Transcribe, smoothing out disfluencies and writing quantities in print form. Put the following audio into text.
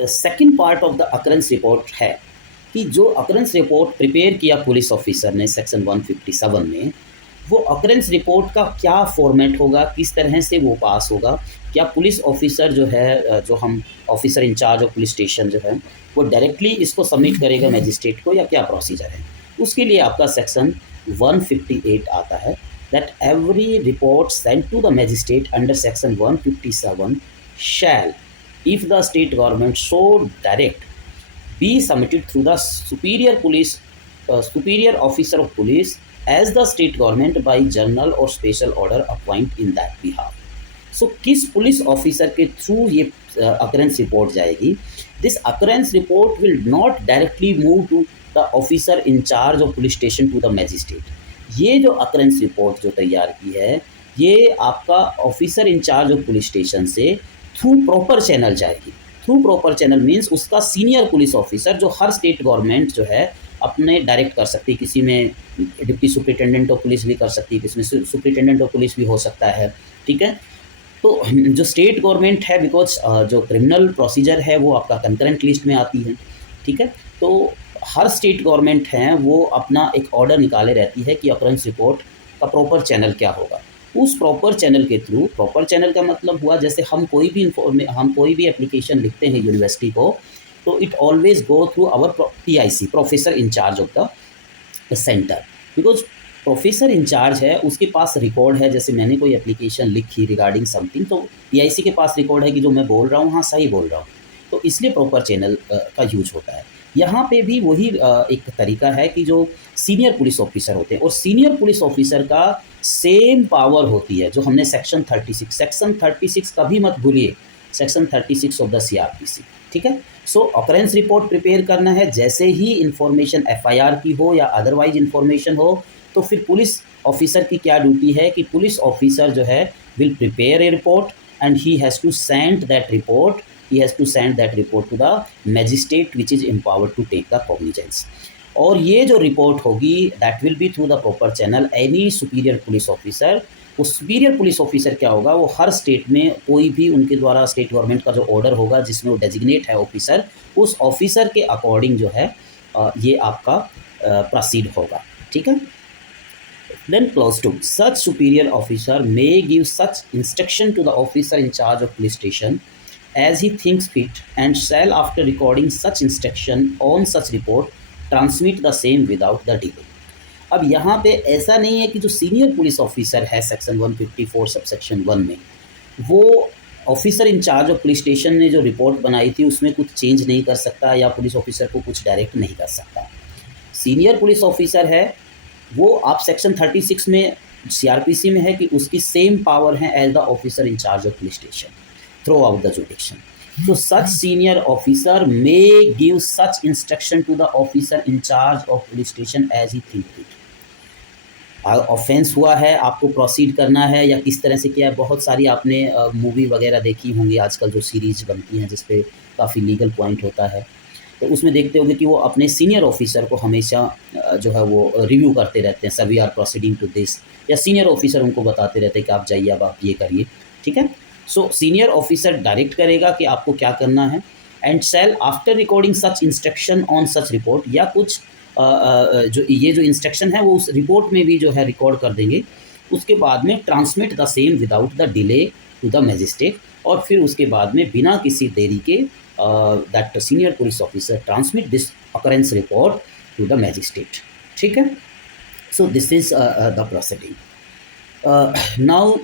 Second part of the occurrence report है कि जो अकरेंस रिपोर्ट प्रिपेयर किया पुलिस ऑफिसर ने सेक्शन 157 में, वो अकरेंस रिपोर्ट का क्या फॉर्मेट होगा, किस तरह से वो पास होगा, क्या पुलिस ऑफिसर जो है, जो हम officer in charge of police station जो है, वो डायरेक्टली इसको सबमिट करेगा मैजिस्ट्रेट को या क्या प्रोसीजर है। उसके लिए आपका सेक्शन 158 आता है that every report sent to the magistrate under section 157 shall, if the state government so direct, be submitted through the superior officer of police as the state government by journal or special order appoint in that behalf. So किस police officer के through ये occurrence report जाएगी? This occurrence report will not directly move to the officer in charge of police station to the magistrate. ये जो occurrence report जो तैयार की है, ये आपका officer in charge of police station से थ्रू प्रॉपर चैनल जाएगी। थ्रू प्रॉपर चैनल मीन्स उसका सीनियर पुलिस ऑफिसर, जो हर स्टेट गवर्नमेंट जो है अपने डायरेक्ट कर सकती है, किसी में डिप्टी सुप्रिटेंडेंट ऑफ पुलिस भी कर सकती है, किसी में सुप्रिटेंडेंट ऑफ पुलिस भी हो सकता है, ठीक है। तो जो स्टेट गवर्नमेंट है, बिकॉज जो क्रिमिनल प्रोसीजर है वो आपका कंकरेंट लिस्ट में आती है, ठीक है। तो हर स्टेट गवर्नमेंट है वो अपना एक ऑर्डर निकाले रहती है कि अकरेंस रिपोर्ट का प्रॉपर चैनल क्या होगा। उस प्रॉपर चैनल के थ्रू, प्रॉपर चैनल का मतलब हुआ जैसे हम कोई भी एप्लीकेशन लिखते हैं यूनिवर्सिटी को, तो it always go through our PIC, professor in charge of the centre, because professor in charge है, उसके पास रिकॉर्ड है। जैसे मैंने कोई एप्लीकेशन लिखी रिगार्डिंग समथिंग, तो PIC के पास रिकॉर्ड है कि जो मैं बोल रहा हूँ हाँ सही बोल रहा हूँ, तो इसलिए प्रॉपर चैनल का यूज होता है। यहाँ पे भी वही एक तरीका है कि जो सीनियर पुलिस ऑफिसर होते हैं, और सीनियर पुलिस ऑफिसर का सेम पावर होती है जो हमने सेक्शन 36 कभी मत भूलिए, सेक्शन 36 ऑफ द CRPC, ठीक है। सो अकरेंस रिपोर्ट प्रिपेयर करना है, जैसे ही इंफॉर्मेशन FIR की हो या अदरवाइज इंफॉर्मेशन हो, तो फिर पुलिस ऑफिसर की क्या ड्यूटी है कि पुलिस ऑफिसर जो है will prepare a report and he has to send that report to the magistrate which is empowered to take the cognizance। और ये जो रिपोर्ट होगी that will be through the proper channel any superior police officer. वो superior police officer क्या होगा, वो हर state में कोई भी उनके द्वारा स्टेट गवर्नमेंट का जो ऑर्डर होगा जिसमें वो डेजिग्नेट है ऑफिसर, उस ऑफिसर के अकॉर्डिंग जो है ये आपका प्रोसीड होगा, ठीक है। Then clause 2, such superior officer may give such instruction to the officer in charge of police station as he thinks fit, and shall after recording such instruction on such report transmit the same without the delay। अब यहाँ पे ऐसा नहीं है कि जो senior police officer है section 154 subsection 1 में, वो officer in charge of police station ने जो रिपोर्ट बनाई थी उसमें कुछ चेंज नहीं कर सकता या पुलिस ऑफिसर को कुछ डायरेक्ट नहीं कर सकता। सीनियर पुलिस ऑफिसर है वो आप सेक्शन 36 में CRPC में है कि उसकी सेम पावर है as the officer in charge of police station throughout the jurisdiction। So such senior officer may give such instruction to the officer in charge of police station as he think fit। Offence हुआ है, आपको proceed करना है या किस तरह से किया है, बहुत सारी आपने मूवी वगैरह देखी होंगी, आजकल जो सीरीज बनती हैं जिस पे काफ़ी लीगल पॉइंट होता है, तो उसमें देखते होंगे कि वो अपने सीनियर ऑफिसर को हमेशा जो है वो रिव्यू करते रहते हैं, sir we are proceeding to this, या सीनियर ऑफिसर उनको बताते रहते हैं कि आप जाइए अब आप ये करिए, ठीक है। सो सीनियर ऑफिसर डायरेक्ट करेगा कि आपको क्या करना है, and shall after recording such instruction on such report, या कुछ जो ये जो इंस्ट्रक्शन है वो उस रिपोर्ट में भी जो है रिकॉर्ड कर देंगे, उसके बाद में transmit the same without the delay to the magistrate, और फिर उसके बाद में बिना किसी देरी के that senior police officer transmit this occurrence report to the magistrate, ठीक है। So this is the proceeding. Now